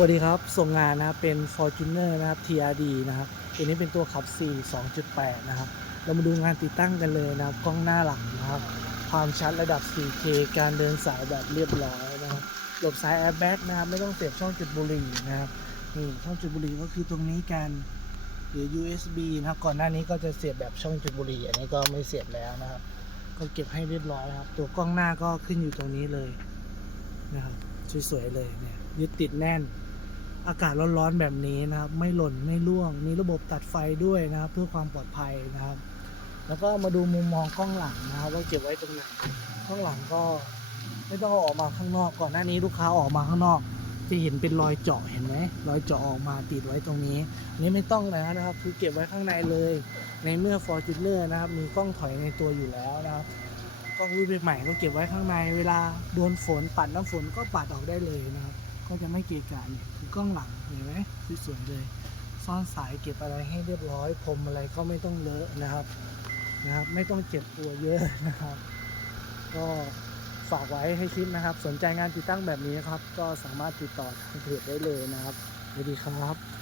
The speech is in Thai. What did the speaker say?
สวัสดีครับ ส่งงานนะครับเป็น Fortuner นะครับ TRD นะครับตัวนี้เป็นตัวขับ 4 2.8 นะครับ เรามาดูงานติดตั้งกันเลยนะครับ กล้องหน้าหลังนะครับ ความชัดระดับ 4K การเดินสายแบบเรียบร้อยนะครับ หลบสายแอร์แบ็กนะครับ ไม่ต้องเสียบช่องจุดบุหรี่นะครับนี่ช่องจุดบุหรี่ก็คือตรงนี้กันหรือ USB นะครับ ก่อนหน้านี้ก็จะเสียบแบบช่องจุดบุหรี่ อันนี้ก็ไม่เสียบแล้วนะครับ ก็เก็บให้เรียบร้อยนะครับ ตัวกล้องหน้าก็ขึ้นอยู่ตรงนี้เลยนะครับ สวยๆเลยเนี่ยยึดติดแน่น อากาศร้อนๆแบบนี้นะครับ ไม่หล่นไม่ร่วง มีระบบตัดไฟด้วยนะครับ เพื่อความปลอดภัยนะครับ แล้วก็มาดูมุมมองกล้องหลังนะครับว่าเก็บไว้ตรงไหนกล้องหลังก็ไม่ต้องเอาออกมาข้างนอก ก่อนหน้านี้ลูกค้าออกมาข้างนอก จะเห็นเป็นรอยเจาะเห็นไหมรอยเจาะออกมาติดไว้ตรงนี้อันนี้ไม่ต้องแล้วนะครับ คือเก็บไว้ข้างในเลย ในเมื่อ Fortuner นะครับ มีกล้องถอยในตัวอยู่แล้วนะครับกล้องรุ่นใหม่ก็เก็บไว้ข้างใน เวลาโดนฝนปัดน้ำฝนก็ปัดออกได้เลยนะครับ ก็จะไม่เกะกะเนี่ยคือกล้องหลังเห็นไหมสวยๆเลย ซ่อนสายเก็บอะไรให้เรียบร้อยพรมอะไรก็ไม่ต้องเลอะนะครับนะครับ ไม่ต้องเจ็บตัวเยอะนะครับ ก็ฝากไว้ให้คิดนะครับ สนใจงานติดตั้งแบบนี้ครับ ก็สามารถติดต่อทางเพจได้เลยนะครับสวัสดีครับ